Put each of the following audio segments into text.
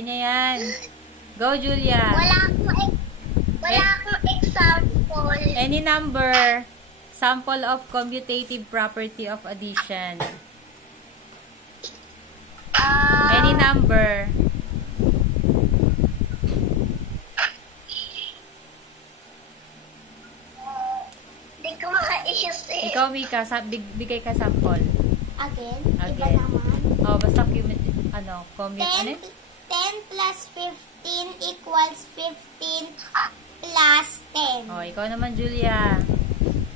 Kaya niya yan. Go, Julia. Wala akong example. Any number. Sample of commutative property of addition. Any number. Hindi ko maka-issues eh. Ikaw, Mika, bigay ka sample. Again? Again. Iba naman. Oh, basta commute, 10 plus 15 equals 15 plus 10. Oh, ikaw naman, Julia.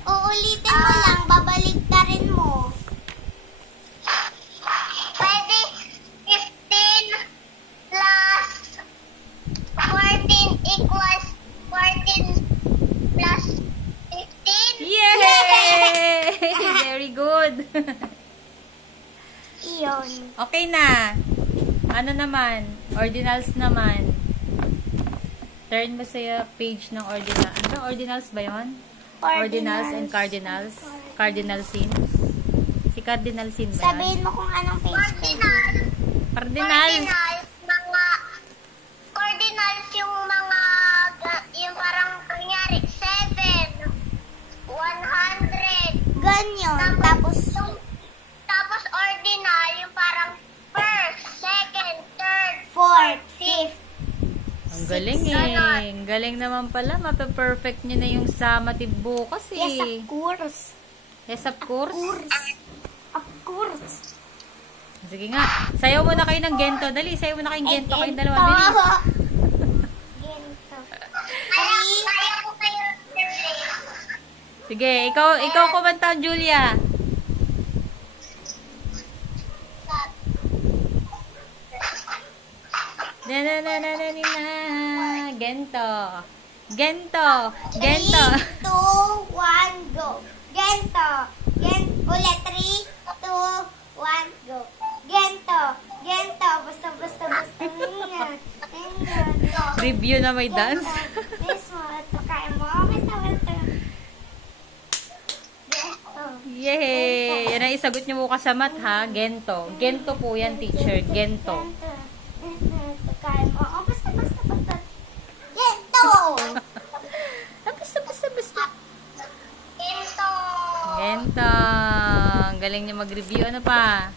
Uulitin mo lang, babalik ka rin mo. Pwede 15 plus 14 equals 14 plus 15. Yay! Very good. Iyon. Okay na. Ano naman? Ordinals naman. Turn mo sa page ng ordinal. Ano ba? Ordinals ba yun? Ordinals and cardinals. Cardinal sin. Si cardinal sin ba yun? Sabihin mo kung anong page ka. Cardinal. Cardinals yung mga, yung parang, kunyari, 7, 100. Ganyan. Tapos ordinal, yung parang first, second, third, fourth, fifth. Ang galing eh. Ang galing naman pala. Mapa-perfect nyo na yung summative bukas eh. Yes, of course. Yes, of course. Of course. Sige nga. Sayaw muna kayo ng gento. Dali, sayaw muna kayong gento. Kayong dalawa. Dali. Gento. Sige, ikaw kumanta, Julia. Na. Gento. Gento. Gento. 3, 2, 1, go. Gento. Ulit. 3, 2, 1, go. Gento. Basta. Review na may dance. Mismo. Ito kaya mo. Basta. Gento. Yay! Yan ang isagot niyo bukas sa math, ha? Gento. Gento po yan, teacher. Gento. Ito kaya mo. Basta. Gento. Basta. Gento. Gento. Ang galing niya mag-review. Ano pa?